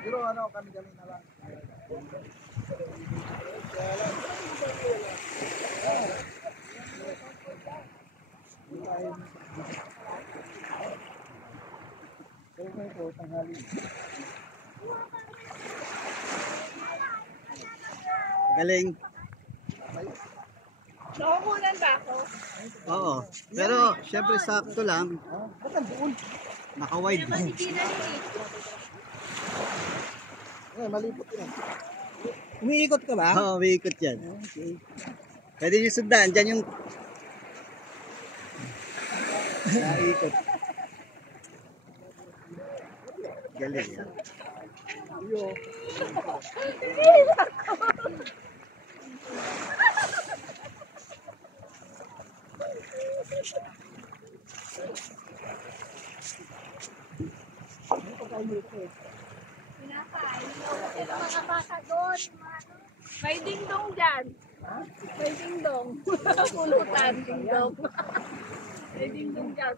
Pero ano, kami-kami na lang. Galing. Nakukunan ba ako? Oo. Pero syempre sakto lang. Naka-wide. Hindi na Malipot yun. Umiikot ka ba? Oo, umiikot yan. Okay. Pwede nyo sundan. Diyan yung... Naikot. Galing yan. Mga bata doon. May dingdong dyan. May dingdong. Pulutan, dingdong. May dingdong dyan.